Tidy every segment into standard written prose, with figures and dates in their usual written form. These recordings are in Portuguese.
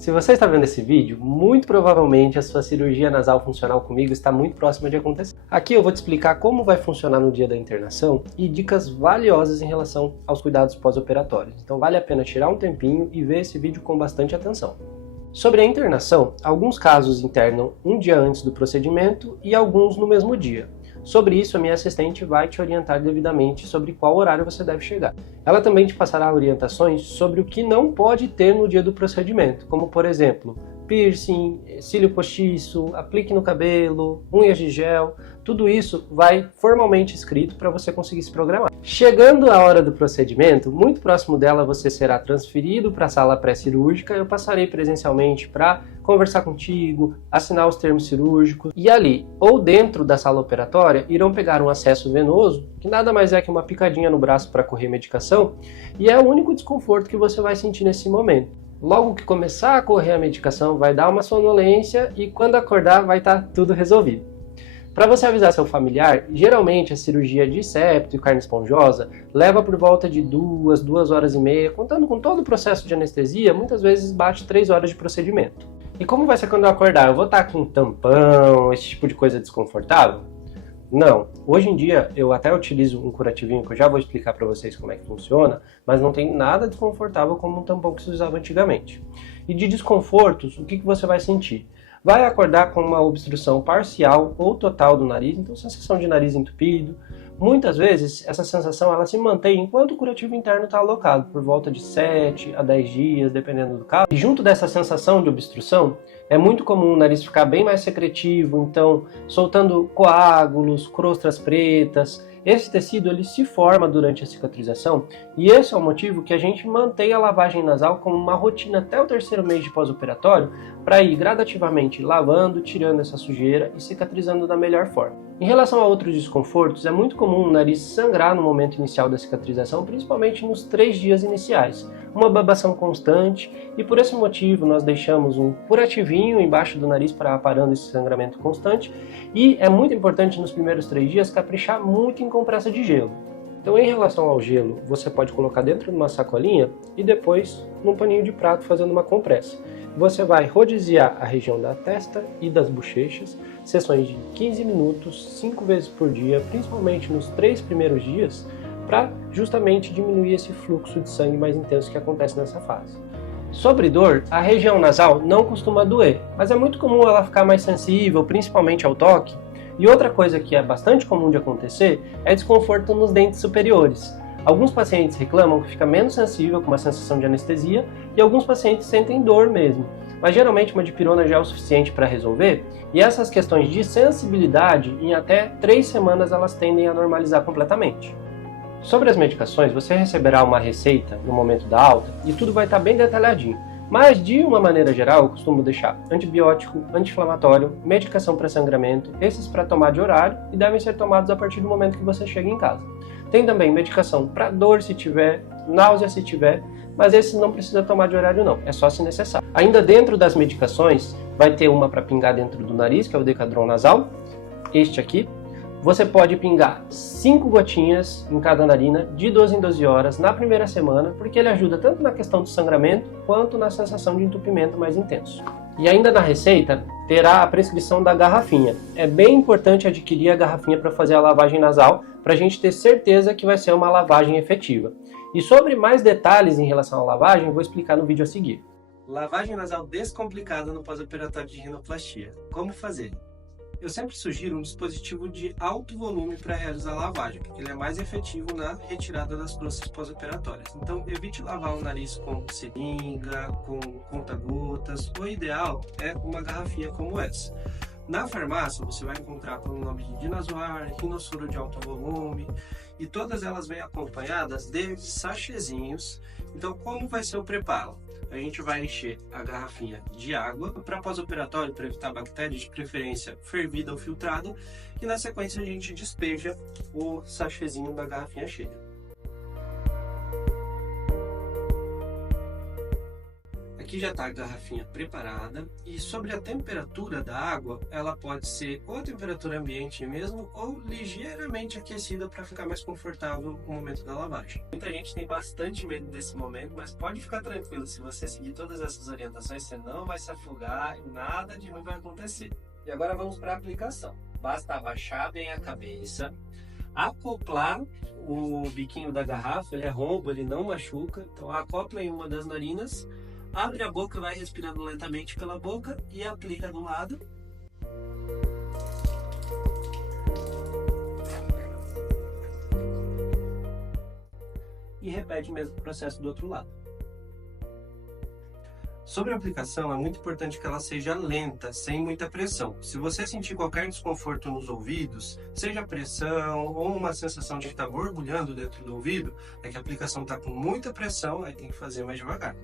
Se você está vendo esse vídeo, muito provavelmente a sua cirurgia nasal funcional comigo está muito próxima de acontecer. Aqui eu vou te explicar como vai funcionar no dia da internação e dicas valiosas em relação aos cuidados pós-operatórios. Então vale a pena tirar um tempinho e ver esse vídeo com bastante atenção. Sobre a internação, alguns casos internam um dia antes do procedimento e alguns no mesmo dia. Sobre isso, a minha assistente vai te orientar devidamente sobre qual horário você deve chegar. Ela também te passará orientações sobre o que não pode ter no dia do procedimento, como por exemplo, piercing, cílio postiço, aplique no cabelo, unhas de gel, tudo isso vai formalmente escrito para você conseguir se programar. Chegando a hora do procedimento, muito próximo dela você será transferido para a sala pré-cirúrgica, eu passarei presencialmente para conversar contigo, assinar os termos cirúrgicos e ali, ou dentro da sala operatória, irão pegar um acesso venoso, que nada mais é que uma picadinha no braço para correr medicação, e é o único desconforto que você vai sentir nesse momento. Logo que começar a correr a medicação, vai dar uma sonolência e quando acordar vai estar tudo resolvido. Para você avisar seu familiar, geralmente a cirurgia de septo e carne esponjosa leva por volta de 2 horas e meia, contando com todo o processo de anestesia, muitas vezes bate 3 horas de procedimento. E como vai ser quando eu acordar? Eu vou estar com tampão, esse tipo de coisa desconfortável? Não. Hoje em dia eu até utilizo um curativinho que eu já vou explicar para vocês como é que funciona, mas não tem nada desconfortável como um tampão que se usava antigamente. E de desconfortos, o que você vai sentir? Vai acordar com uma obstrução parcial ou total do nariz, então sensação de nariz entupido. Muitas vezes essa sensação ela se mantém enquanto o curativo interno está alocado, por volta de 7 a 10 dias, dependendo do caso. E junto dessa sensação de obstrução, é muito comum o nariz ficar bem mais secretivo, então soltando coágulos, crostras pretas. Esse tecido ele se forma durante a cicatrização e esse é o motivo que a gente mantém a lavagem nasal como uma rotina até o 3º mês de pós-operatório para ir gradativamente lavando, tirando essa sujeira e cicatrizando da melhor forma. Em relação a outros desconfortos, é muito comum o nariz sangrar no momento inicial da cicatrização, principalmente nos 3 dias iniciais, uma babação constante e por esse motivo nós deixamos um curativinho embaixo do nariz para parando esse sangramento constante e é muito importante nos primeiros 3 dias caprichar muito em compressa de gelo. Então em relação ao gelo, você pode colocar dentro de uma sacolinha e depois num paninho de prato fazendo uma compressa. Você vai rodiziar a região da testa e das bochechas, sessões de 15 minutos, 5 vezes por dia, principalmente nos 3 primeiros dias, para justamente diminuir esse fluxo de sangue mais intenso que acontece nessa fase. Sobre dor, a região nasal não costuma doer, mas é muito comum ela ficar mais sensível, principalmente ao toque. E outra coisa que é bastante comum de acontecer é desconforto nos dentes superiores. Alguns pacientes reclamam que fica menos sensível com uma sensação de anestesia e alguns pacientes sentem dor mesmo. Mas geralmente uma dipirona já é o suficiente para resolver e essas questões de sensibilidade em até 3 semanas elas tendem a normalizar completamente. Sobre as medicações, você receberá uma receita no momento da alta e tudo vai estar bem detalhadinho. Mas de uma maneira geral eu costumo deixar antibiótico, anti-inflamatório, medicação para sangramento, esses para tomar de horário e devem ser tomados a partir do momento que você chega em casa. Tem também medicação para dor se tiver, náusea se tiver, mas esses não precisa tomar de horário não, é só se necessário. Ainda dentro das medicações, vai ter uma para pingar dentro do nariz, que é o Decadron nasal, este aqui. Você pode pingar 5 gotinhas em cada narina, de 12 em 12 horas, na primeira semana, porque ele ajuda tanto na questão do sangramento, quanto na sensação de entupimento mais intenso. E ainda na receita, terá a prescrição da garrafinha. É bem importante adquirir a garrafinha para fazer a lavagem nasal, para a gente ter certeza que vai ser uma lavagem efetiva. E sobre mais detalhes em relação à lavagem, eu vou explicar no vídeo a seguir. Lavagem nasal descomplicada no pós-operatório de rinoplastia. Como fazer? Eu sempre sugiro um dispositivo de alto volume para realizar a lavagem, porque ele é mais efetivo na retirada das crostas pós-operatórias. Então evite lavar o nariz com seringa, com conta-gotas. O ideal é uma garrafinha como essa. Na farmácia você vai encontrar pelo nome de Dinazoar, Rinosoro de alto volume e todas elas vêm acompanhadas de sachêzinhos. Então como vai ser o preparo? A gente vai encher a garrafinha de água para pós-operatório, para evitar bactérias, de preferência fervida ou filtrada, e na sequência a gente despeja o sachêzinho da garrafinha cheia. Aqui já está a garrafinha preparada e sobre a temperatura da água, ela pode ser ou a temperatura ambiente mesmo ou ligeiramente aquecida para ficar mais confortável no momento da lavagem. Muita gente tem bastante medo desse momento, mas pode ficar tranquilo, se você seguir todas essas orientações, você não vai se afogar e nada de ruim vai acontecer. E agora vamos para a aplicação. Basta abaixar bem a cabeça, acoplar o biquinho da garrafa, ele é rombo, ele não machuca, então acopla em uma das narinas, abre a boca, vai respirando lentamente pela boca e aplica do lado. E repete o mesmo processo do outro lado. Sobre a aplicação, é muito importante que ela seja lenta, sem muita pressão. Se você sentir qualquer desconforto nos ouvidos, seja pressão ou uma sensação de que está borbulhando dentro do ouvido, é que a aplicação está com muita pressão, aí tem que fazer mais devagar.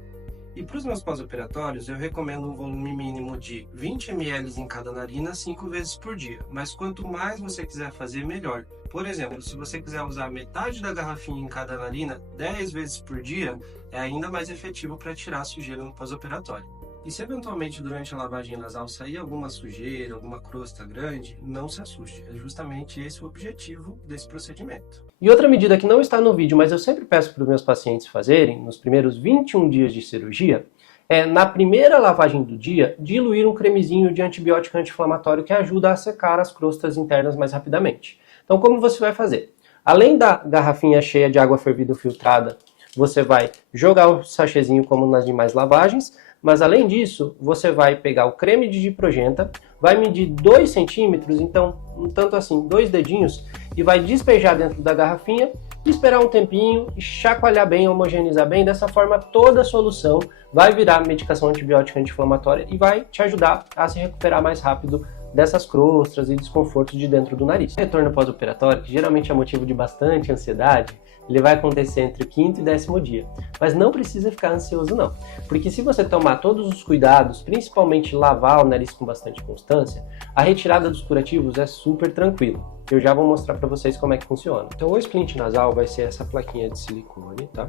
E para os meus pós-operatórios, eu recomendo um volume mínimo de 20 ml em cada narina 5 vezes por dia. Mas quanto mais você quiser fazer, melhor. Por exemplo, se você quiser usar metade da garrafinha em cada narina 10 vezes por dia, é ainda mais efetivo para tirar a sujeira no pós-operatório. E se eventualmente durante a lavagem nasal sair alguma sujeira, alguma crosta grande, não se assuste. É justamente esse o objetivo desse procedimento. E outra medida que não está no vídeo, mas eu sempre peço para os meus pacientes fazerem, nos primeiros 21 dias de cirurgia, é, na primeira lavagem do dia, diluir um cremezinho de antibiótico anti-inflamatório que ajuda a secar as crostas internas mais rapidamente. Então, como você vai fazer? Além da garrafinha cheia de água fervida filtrada, você vai jogar o sachêzinho como nas demais lavagens, mas além disso, você vai pegar o creme de diprogenta, vai medir 2 centímetros, então, um tanto assim, 2 dedinhos, e vai despejar dentro da garrafinha, esperar um tempinho e chacoalhar bem, homogeneizar bem. Dessa forma, toda a solução vai virar medicação antibiótica anti-inflamatória e vai te ajudar a se recuperar mais rápido dessas crostas e desconfortos de dentro do nariz. O retorno pós-operatório, que geralmente é motivo de bastante ansiedade, ele vai acontecer entre o 5º e 10º dia. Mas não precisa ficar ansioso não, porque se você tomar todos os cuidados, principalmente lavar o nariz com bastante constância, a retirada dos curativos é super tranquilo. Eu já vou mostrar para vocês como é que funciona. Então o splint nasal vai ser essa plaquinha de silicone, tá?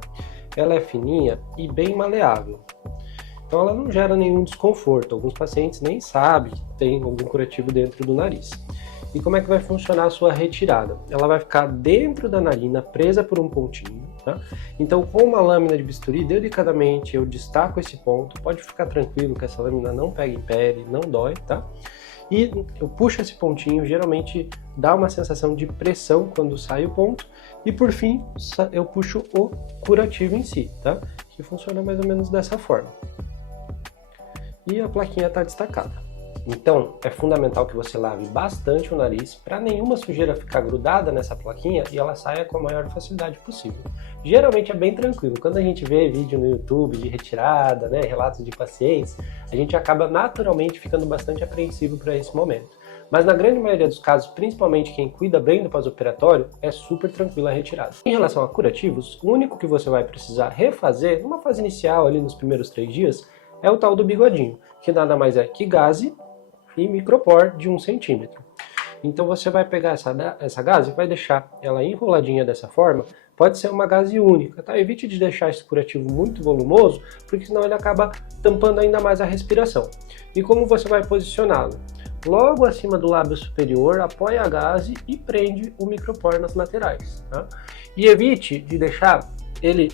Ela é fininha e bem maleável. Então ela não gera nenhum desconforto. Alguns pacientes nem sabem que tem algum curativo dentro do nariz. E como é que vai funcionar a sua retirada? Ela vai ficar dentro da narina, presa por um pontinho, tá? Então com uma lâmina de bisturi, delicadamente eu destaco esse ponto. Pode ficar tranquilo que essa lâmina não pega em pele, não dói, tá? E eu puxo esse pontinho, geralmente dá uma sensação de pressão quando sai o ponto. E por fim, eu puxo o curativo em si, tá? Que funciona mais ou menos dessa forma. E a plaquinha está destacada. Então, é fundamental que você lave bastante o nariz para nenhuma sujeira ficar grudada nessa plaquinha e ela saia com a maior facilidade possível. Geralmente é bem tranquilo. Quando a gente vê vídeo no YouTube de retirada, né, relatos de pacientes, a gente acaba naturalmente ficando bastante apreensivo para esse momento. Mas na grande maioria dos casos, principalmente quem cuida bem do pós-operatório, é super tranquila a retirada. Em relação a curativos, o único que você vai precisar refazer, numa fase inicial ali nos primeiros 3 dias, é o tal do bigodinho, que nada mais é que gaze e micropor de 1 centímetro. Então você vai pegar essa gaze e vai deixar ela enroladinha dessa forma. Pode ser uma gaze única, tá? Evite de deixar esse curativo muito volumoso, porque senão ele acaba tampando ainda mais a respiração. E como você vai posicioná-lo? Logo acima do lábio superior, apoia a gaze e prende o micropor nas laterais, tá? E evite de deixar ele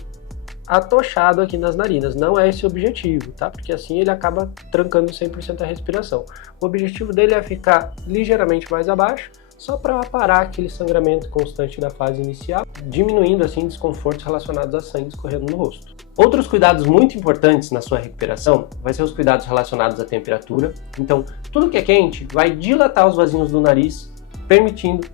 atochado aqui nas narinas, não é esse o objetivo, tá? Porque assim ele acaba trancando 100% a respiração. O objetivo dele é ficar ligeiramente mais abaixo, só para parar aquele sangramento constante da fase inicial, diminuindo assim desconfortos relacionados a sangue escorrendo no rosto. Outros cuidados muito importantes na sua recuperação vai ser os cuidados relacionados à temperatura. Então, tudo que é quente vai dilatar os vasinhos do nariz, permitindo.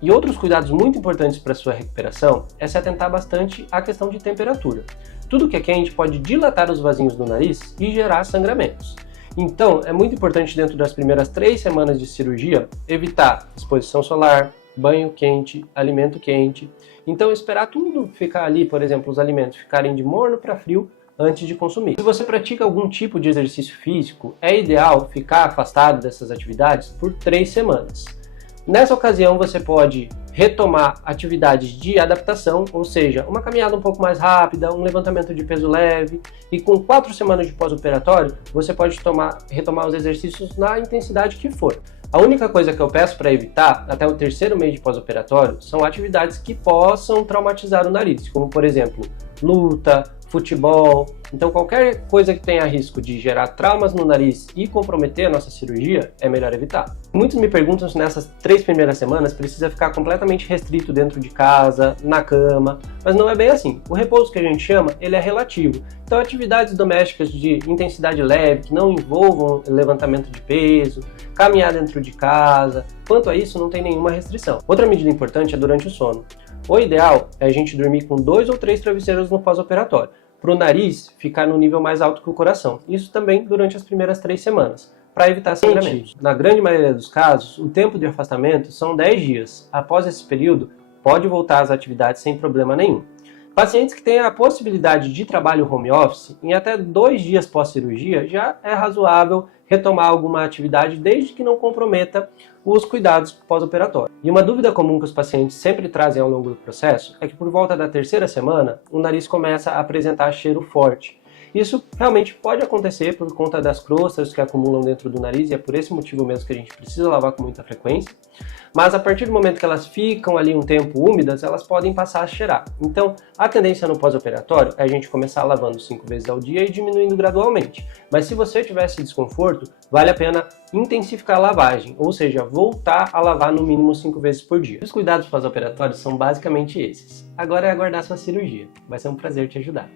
E outros cuidados muito importantes para a sua recuperação é se atentar bastante à questão de temperatura. Tudo que é quente pode dilatar os vasinhos do nariz e gerar sangramentos. Então, é muito importante dentro das primeiras 3 semanas de cirurgia evitar exposição solar, banho quente, alimento quente. Então, esperar tudo ficar ali, por exemplo, os alimentos ficarem de morno para frio antes de consumir. Se você pratica algum tipo de exercício físico, é ideal ficar afastado dessas atividades por 3 semanas. Nessa ocasião, você pode retomar atividades de adaptação, ou seja, uma caminhada um pouco mais rápida, um levantamento de peso leve, e com 4 semanas de pós-operatório, você pode retomar os exercícios na intensidade que for. A única coisa que eu peço para evitar, até o 3º mês de pós-operatório, são atividades que possam traumatizar o nariz, como por exemplo, luta, futebol. Então qualquer coisa que tenha risco de gerar traumas no nariz e comprometer a nossa cirurgia, é melhor evitar. Muitos me perguntam se nessas 3 primeiras semanas precisa ficar completamente restrito dentro de casa, na cama, mas não é bem assim. O repouso que a gente chama, ele é relativo. Então atividades domésticas de intensidade leve, que não envolvam levantamento de peso, caminhar dentro de casa, quanto a isso não tem nenhuma restrição. Outra medida importante é durante o sono. O ideal é a gente dormir com 2 ou 3 travesseiros no pós-operatório, para o nariz ficar no nível mais alto que o coração. Isso também durante as primeiras 3 semanas, para evitar sangramentos. Na grande maioria dos casos, o tempo de afastamento são 10 dias. Após esse período, pode voltar às atividades sem problema nenhum. Pacientes que têm a possibilidade de trabalho home office, em até 2 dias pós-cirurgia, já é razoável retomar alguma atividade desde que não comprometa os cuidados pós-operatórios. E uma dúvida comum que os pacientes sempre trazem ao longo do processo é que por volta da 3ª semana, o nariz começa a apresentar cheiro forte. Isso realmente pode acontecer por conta das crostas que acumulam dentro do nariz e é por esse motivo mesmo que a gente precisa lavar com muita frequência. Mas a partir do momento que elas ficam ali um tempo úmidas, elas podem passar a cheirar. Então, a tendência no pós-operatório é a gente começar lavando 5 vezes ao dia e diminuindo gradualmente. Mas se você tiver esse desconforto, vale a pena intensificar a lavagem, ou seja, voltar a lavar no mínimo 5 vezes por dia. Os cuidados pós-operatórios são basicamente esses. Agora é aguardar sua cirurgia. Vai ser um prazer te ajudar.